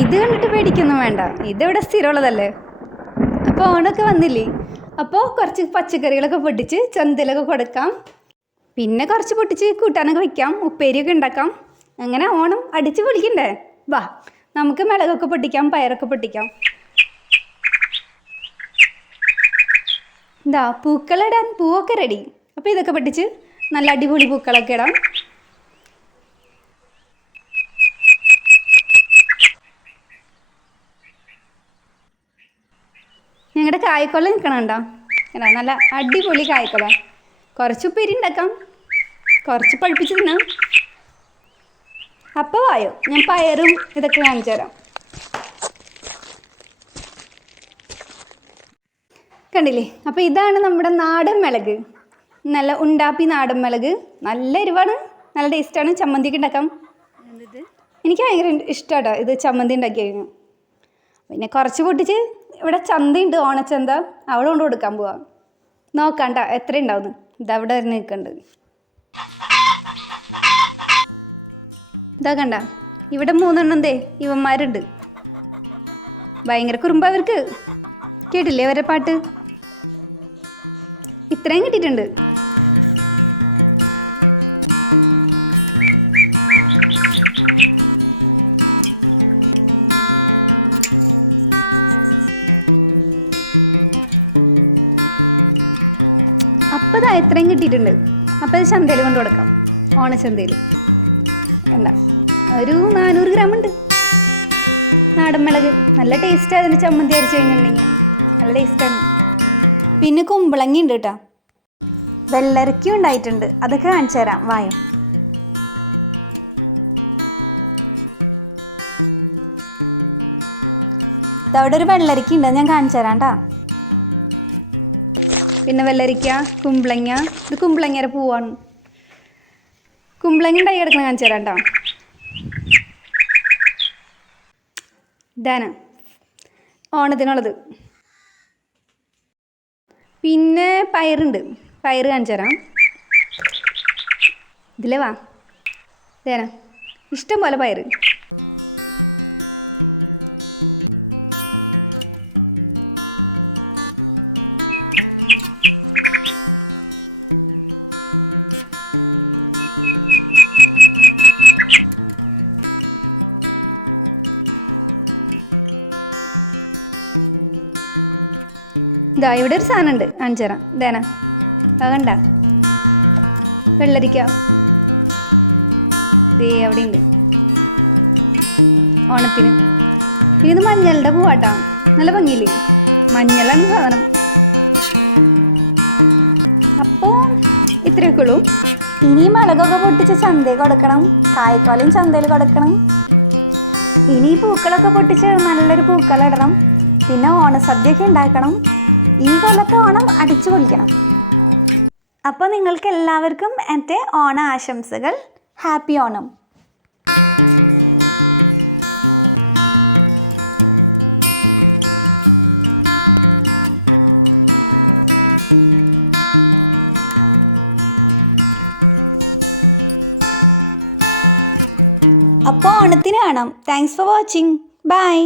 ഇത് കണ്ടിട്ട് പേടിക്കൊന്നും വേണ്ട, ഇതിവിടെ സ്ഥിരമുള്ളതല്ലേ. അപ്പോൾ ഓണമൊക്കെ വന്നില്ലേ, അപ്പോൾ കുറച്ച് പച്ചക്കറികളൊക്കെ പൊട്ടിച്ച് ചന്തയിലൊക്കെ കൊടുക്കാം. പിന്നെ കുറച്ച് പൊട്ടിച്ച് കൂട്ടാനൊക്കെ വയ്ക്കാം, ഉപ്പേരിയൊക്കെ ഉണ്ടാക്കാം. അങ്ങനെ ഓണം അടിച്ച് പൊളിക്കണ്ടേ. വാ, നമുക്ക് മിളകൊക്കെ പൊട്ടിക്കാം, പയറൊക്കെ പൊട്ടിക്കാം. എന്താ പൂക്കളിടാൻ പൂവൊക്കെ റെഡി. അപ്പോൾ ഇതൊക്കെ പൊട്ടിച്ച് നല്ല അടിപൊളി പൂക്കളൊക്കെ ഇടാം. ഞങ്ങളുടെ കായ്ക്കൊല നിൽക്കണുണ്ടോ? നല്ല അടിപൊളി കായ്ക്കൊല. കുറച്ച് ഉപ്പേരി ഉണ്ടാക്കാം, കുറച്ച് പഴുപ്പിച്ച് തിന്നാം. അപ്പോൾ വായോ, ഞാൻ പയറും ഇതൊക്കെ കാണിച്ചു തരാം. കണ്ടില്ലേ? അപ്പോൾ ഇതാണ് നമ്മുടെ നാടൻ മിളക്, നല്ല ഉണ്ടാപ്പി നാടൻ മിളക്. നല്ല എരിവാണ്, നല്ല ടേസ്റ്റാണ്. ചമ്മന്തിയൊക്കെ ഉണ്ടാക്കാം. എനിക്ക് ഭയങ്കര ഇഷ്ടമാട്ടോ ഇത് ചമ്മന്തി ഉണ്ടാക്കി കഴിഞ്ഞു. പിന്നെ കുറച്ച് പൊട്ടിച്ച് ഇവിടെ ചന്തയുണ്ട്, ഓണച്ചന്ത, അവിടെ കൊണ്ട് കൊടുക്കാൻ പോവാം. നോക്കാണ്ട എത്ര ഉണ്ടാവുന്നു. ഇതവിടെ വരെ നിൽക്കുന്നുണ്ട്. ഇതാ കണ്ട, ഇവിടെ 3 എണ്ണം ഇവന്മാരുണ്ട്. ഭയങ്കര കുറുമ്പ അവർക്ക്. കേട്ടില്ലേ അവരുടെ പാട്ട്? ഇത്രയും കിട്ടിയിട്ടുണ്ട്. അപ്പോൾ ഇതാ ഇത്രയും കിട്ടിയിട്ടുണ്ട്. അപ്പോൾ ഇത് ചന്തയിൽ കൊണ്ട് കൊടുക്കാം, ഓണച്ചന്തയിൽ. വേണ്ട, ഒരു 400 ഗ്രാം ഉണ്ട് നാടൻ മിളക്. നല്ല ടേസ്റ്റാണ് അതിന് ചമ്മന്തി അരച്ച് കഴിഞ്ഞിട്ടുണ്ടെങ്കിൽ, നല്ല ടേസ്റ്റാണ്. പിന്നെ കുമ്പളങ്ങി ഉണ്ട് കേട്ടോ, വെള്ളരിക്കും ഉണ്ടായിട്ടുണ്ട്. അതൊക്കെ കാണിച്ചു തരാം, വായോ. ഇതവിടെ ഒരു വെള്ളരിക്ക ഉണ്ട്, ഞാൻ കാണിച്ചു തരാം കേട്ടോ. പിന്നെ വെള്ളരിക്ക, കുമ്പളങ്ങ. ഇത് കുമ്പളങ്ങയുടെ പൂവാണ്. കുമ്പളങ്ങ ഉണ്ടായി കിടക്കണം, കാണിച്ചു തരാം കേട്ടോ. ഇതാണ് ഓണത്തിനുള്ളത്. പിന്നെ പയറുണ്ട്, പയറ് കാണിച്ചു തരാം. ഇതിലേ വാ, ഇതേനാ ഇഷ്ടം പോലെ പയറ്. ഇതാ ഇവിടെ ഒരു സാധനം ഉണ്ട്, കാണിച്ചു തരാം. ഇതേനാ, കണ്ട വെള്ളരിക്ക. ദേ അവിടെ ഉണ്ട് ഓണത്തിന്. പിന്നെ ഇത് മഞ്ഞളുടെ പൂവാട്ടാ, നല്ല ഭംഗിയില്ലേ? മഞ്ഞളാണ് സാധനം. അപ്പോൾ ഇത്രയൊക്കെ ഉള്ളൂ. ഇനി മുളകൊക്കെ പൊട്ടിച്ച് ചന്തയിൽ കൊടുക്കണം, കായ്ക്കോലയും ചന്തയിൽ കൊടുക്കണം. ഇനി പൂക്കളൊക്കെ പൊട്ടിച്ച് നല്ലൊരു പൂക്കളിടണം. പിന്നെ ഓണസദ്യയൊക്കെ ഉണ്ടാക്കണം. ഈ കൊല്ലത്തെ ഓണം അടിച്ചു പൊളിക്കണം. അപ്പോൾ നിങ്ങൾക്ക് എല്ലാവർക്കും എൻ്റെ ഓണ ആശംസകൾ. ഹാപ്പി ഓണം. അപ്പോൾ ഓണത്തിന് കാണാം. Thanks for watching. ബൈ.